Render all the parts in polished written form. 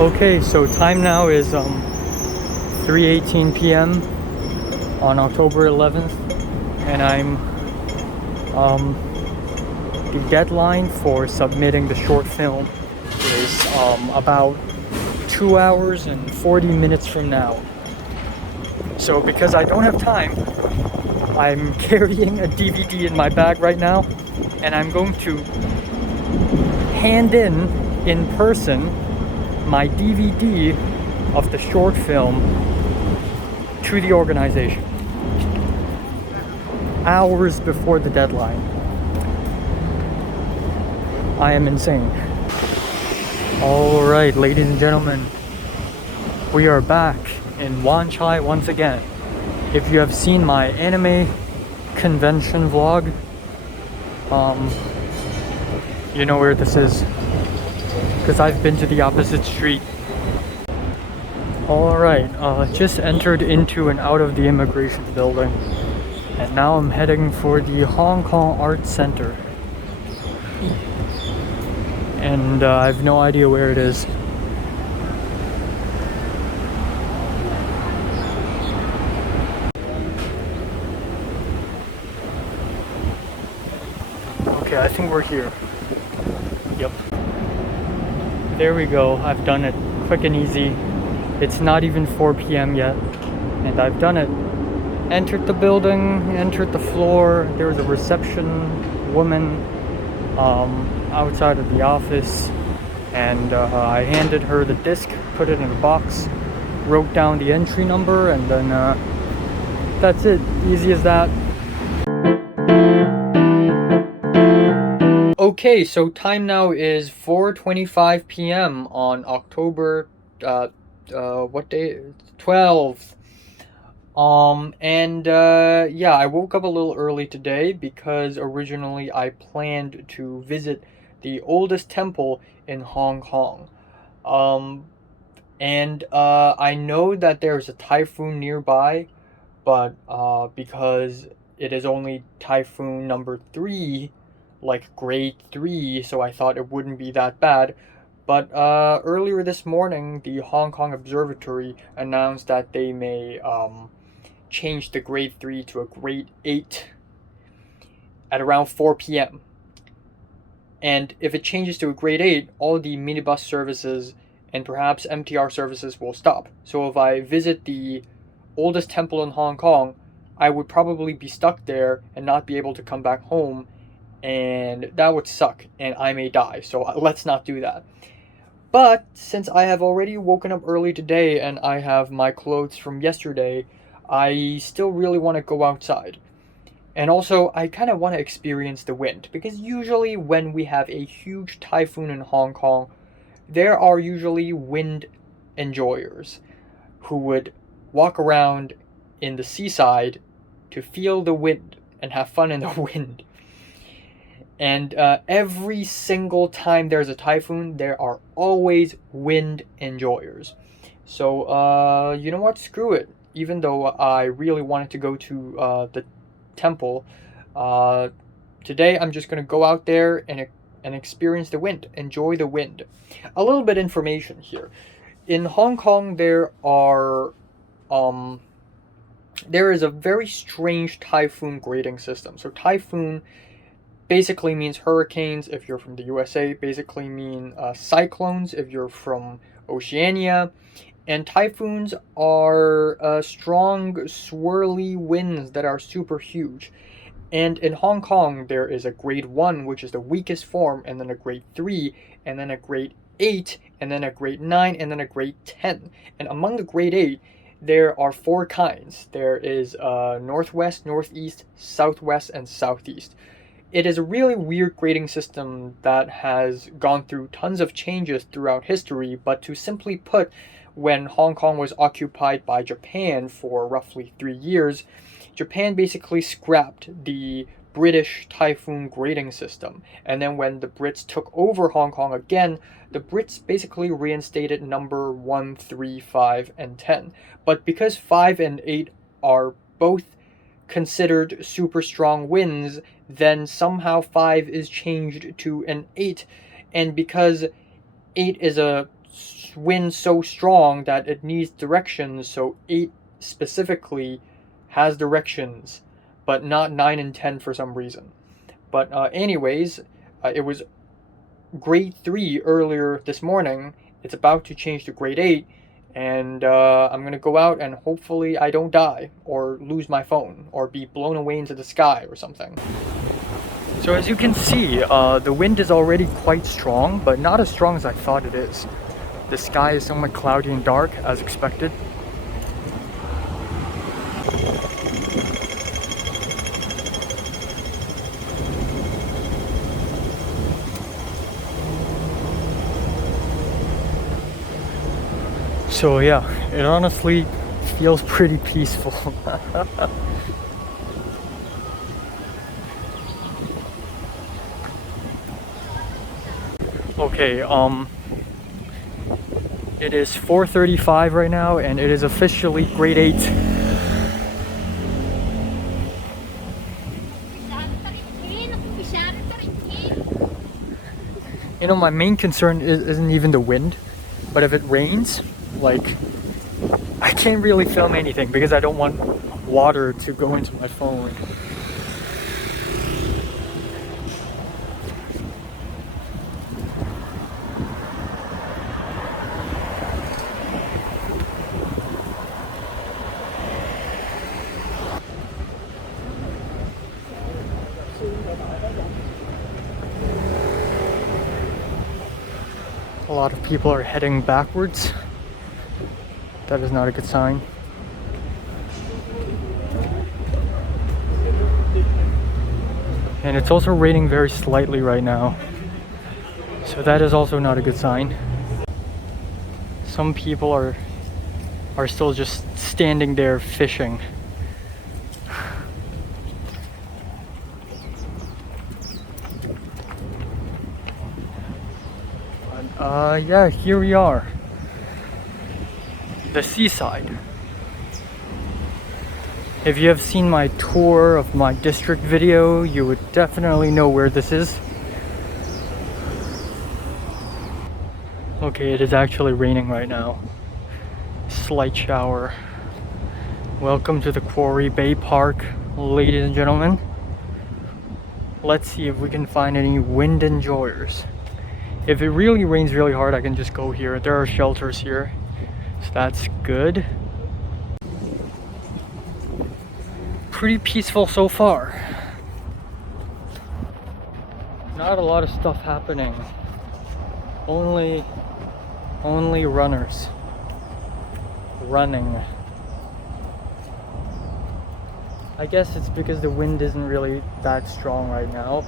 Okay, so time now is 3:18 p.m. on October 11th, and um the deadline for submitting the short film is about 2 hours and 40 minutes from now. So because I don't have time, I'm carrying a DVD in my bag right now, and I'm going to hand in person my DVD of the short film to the organization hours before the deadline. I am insane. Alright, ladies and gentlemen, we are back in Wanchai once again. If you have seen my anime convention vlog, you know where this is, because I've been to the opposite street. Alright, just entered into and out of the immigration building, and now I'm heading for the Hong Kong Arts Center. And I have no idea where it is. Okay, I think we're here. Yep. There we go. I've done it quick and easy. It's not even 4 p.m. yet, and I've done it. Entered the building, entered the floor. There was a reception woman outside of the office, and I handed her the disc, put it in a box, wrote down the entry number, and then that's it. Easy as that. Okay, so time now is 4:25 p.m. on October what day? 12th. Yeah, I woke up a little early today because originally I planned to visit the oldest temple in Hong Kong. I know that there's a typhoon nearby, but because it is only typhoon number 3, like grade 3, so I thought it wouldn't be that bad. But earlier this morning, the Hong Kong Observatory announced that they may change the grade 3 to a grade 8 at around 4 p.m. And if it changes to a grade 8, all the minibus services and perhaps MTR services will stop. So if I visit the oldest temple in Hong Kong, I would probably be stuck there and not be able to come back home, and that would suck, and I may die. So let's not do that. But since I have already woken up early today and I have my clothes from yesterday, I still really want to go outside. And also, I kind of want to experience the wind, because usually when we have a huge typhoon in Hong Kong, there are usually wind enjoyers who would walk around in the seaside to feel the wind and have fun in the wind. And every single time there's a typhoon, there are always wind enjoyers. So, you know what? Screw it. Even though I really wanted to go to the temple, today I'm just going to go out there and experience the wind, enjoy the wind. A little bit information here. In Hong Kong, there is a very strange typhoon grading system. So typhoon basically means hurricanes if you're from the USA, basically mean cyclones if you're from Oceania. And typhoons are strong, swirly winds that are super huge. And in Hong Kong, there is a grade 1, which is the weakest form, and then a grade 3, and then a grade 8, and then a grade 9, and then a grade 10. And among the grade 8, there are 4 kinds. There is northwest, northeast, southwest, and southeast. It is a really weird grading system that has gone through tons of changes throughout history, but to simply put, when Hong Kong was occupied by Japan for roughly 3 years, Japan basically scrapped the British typhoon grading system. And then when the Brits took over Hong Kong again, the Brits basically reinstated number 1, 3, 5, and 10. But because 5 and 8 are both considered super strong winds, then somehow 5 is changed to an 8. And because 8 is a wind so strong that it needs directions, so 8 specifically has directions, but not 9 and 10 for some reason. But anyways, it was grade 3 earlier this morning. It's about to change to grade 8, and I'm gonna go out and hopefully I don't die or lose my phone or be blown away into the sky or something. So as you can see, the wind is already quite strong, but not as strong as I thought it is. The sky is somewhat cloudy and dark, as expected. So yeah, it honestly feels pretty peaceful. Okay, it is 4:35 right now, and it is officially grade 8. You know, my main concern isn't even the wind, but if it rains, like, I can't really film anything because I don't want water to go into my phone. A lot of people are heading backwards. That is not a good sign. And it's also raining very slightly right now. So that is also not a good sign. Some people are still just standing there fishing. Yeah, here we are. The seaside. If you have seen my tour of my district video, you would definitely know where this is. Okay, it is actually raining right now. Slight shower. Welcome to the Quarry Bay Park, ladies and gentlemen. Let's see if we can find any wind enjoyers. If it really rains really hard, I can just go here. There are shelters here, so that's good. Pretty peaceful so far. Not a lot of stuff happening. Only runners running. I guess it's because the wind isn't really that strong right now.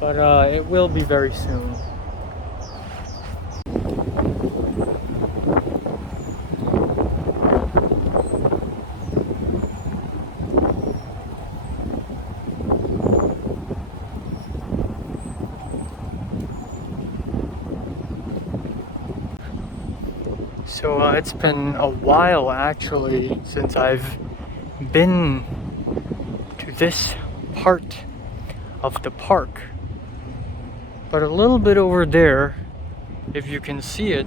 But it will be very soon. So it's been a while actually since I've been to this part of the park. But a little bit over there, if you can see it,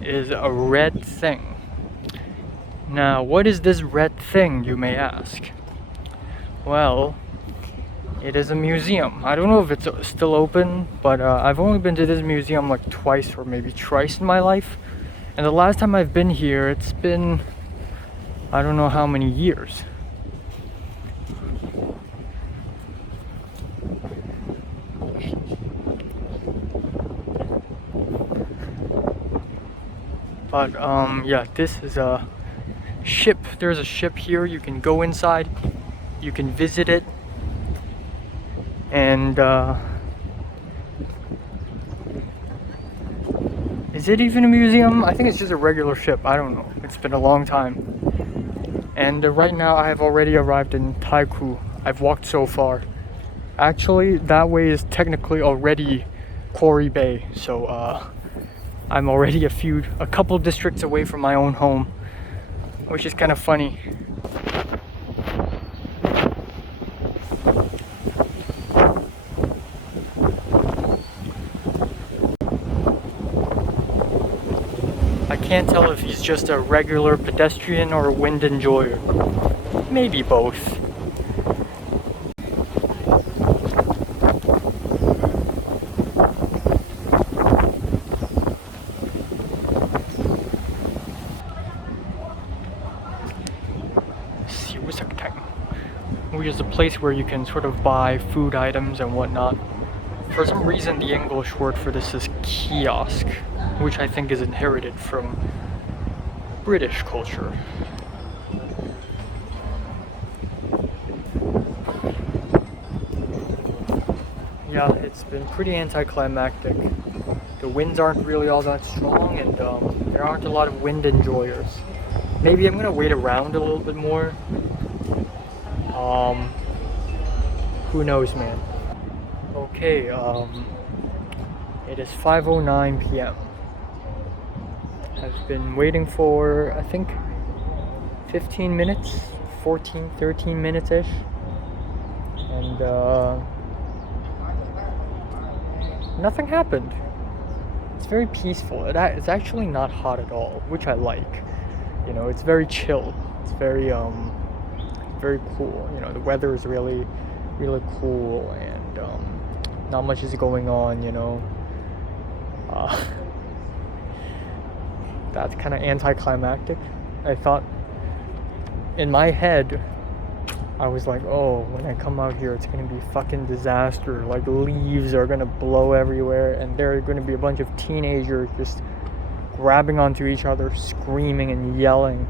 is a red thing. Now, what is this red thing, you may ask? Well, it is a museum. I don't know if it's still open, but I've only been to this museum like twice or maybe thrice in my life. And the last time I've been here, it's been, I don't know how many years. But yeah, this is a ship. There's a ship here. You can go inside, you can visit it, and is it even a museum? I think it's just a regular ship. I don't know. It's been a long time. And right now I have already arrived in Typhoon. I've walked so far. Actually, that way is technically already Quarry Bay. So I'm already a couple districts away from my own home, which is kind of funny. can't tell if he's just a regular pedestrian or a wind enjoyer. Maybe both. Which is a place where you can sort of buy food items and whatnot. For some reason, the English word for this is kiosk, which I think is inherited from British culture. Yeah, it's been pretty anticlimactic. The winds aren't really all that strong, and there aren't a lot of wind enjoyers. Maybe I'm gonna wait around a little bit more. Who knows, man. Okay, it is 5:09 p.m. I've been waiting for, I think, 15 minutes, 14, 13 minutes-ish. And, nothing happened. It's very peaceful. It's actually not hot at all, which I like. You know, it's very chill. It's very, very cool. You know, the weather is really cool, and not much is going on, you know. That's kind of anticlimactic. I thought, in my head, I was like, oh, when I come out here, it's gonna be fucking disaster. Like, leaves are gonna blow everywhere, and there are gonna be a bunch of teenagers just grabbing onto each other, screaming and yelling.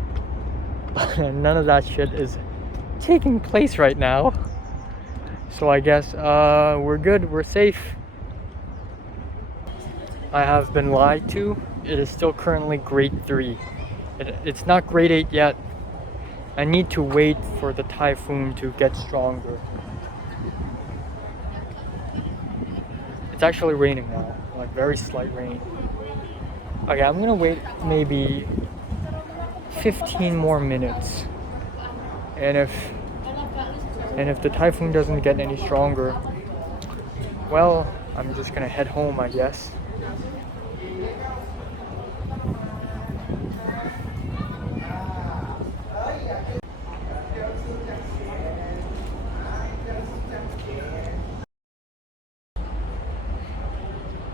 And none of that shit is taking place right now. So I guess we're good, we're safe. I have been lied to. It is still currently grade 3. It's not grade 8 yet. I need to wait for the typhoon to get stronger. It's actually raining now, like very slight rain. Okay, I'm gonna wait maybe 15 more minutes. And if the typhoon doesn't get any stronger, well, I'm just gonna head home, I guess.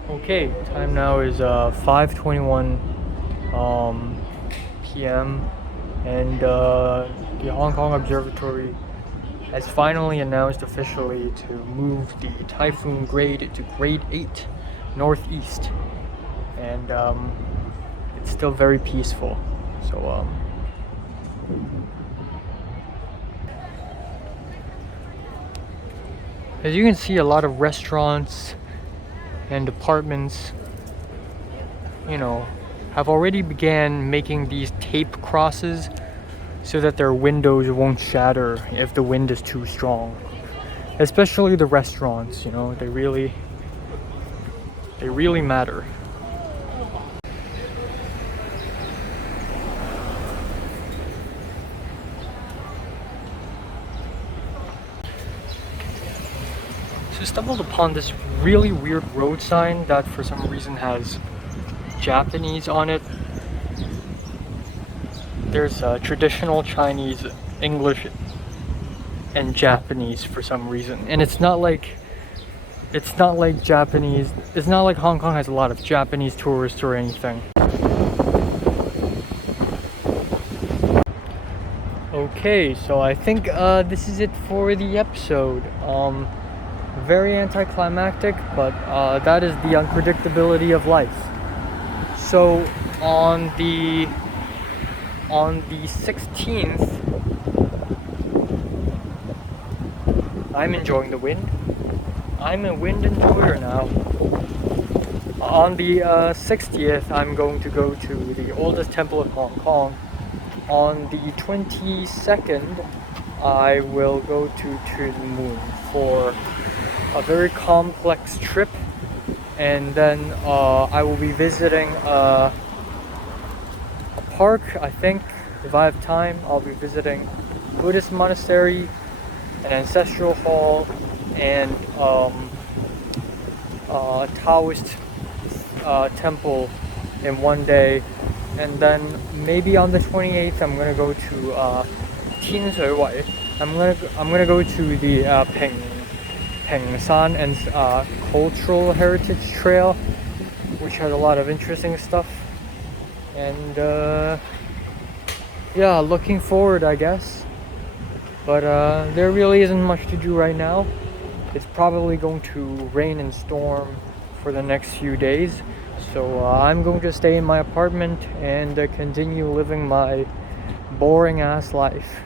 Okay, time now is 5:21 p.m. and the Hong Kong Observatory has finally announced officially to move the typhoon grade to grade 8 northeast, and it's still very peaceful. So as you can see, a lot of restaurants and apartments, you know, have already began making these tape crosses so that their windows won't shatter if the wind is too strong. Especially the restaurants, you know, they really matter. So I stumbled upon this really weird road sign that for some reason has Japanese on it. There's traditional Chinese, English, and Japanese for some reason, and it's not like Japanese. It's not like Hong Kong has a lot of Japanese tourists or anything. Okay, so I think this is it for the episode. Very anticlimactic, but that is the unpredictability of life. So on the 16th, I'm enjoying the wind. I'm a wind enjoyer now. On the 60th, I'm going to go to the oldest temple of Hong Kong. On the 22nd, I will go to Tuen Mun for a very complex trip, and then I will be visiting a park. I think if I have time, I'll be visiting a Buddhist monastery, an ancestral hall, and a Taoist temple in one day. and then maybe on the 28th I'm gonna go to Tin Shui Wai. I'm gonna go to the Peng San and Cultural Heritage Trail, which has a lot of interesting stuff. And yeah, looking forward, I guess. But there really isn't much to do right now. It's probably going to rain and storm for the next few days. So I'm going to stay in my apartment and continue living my boring ass life.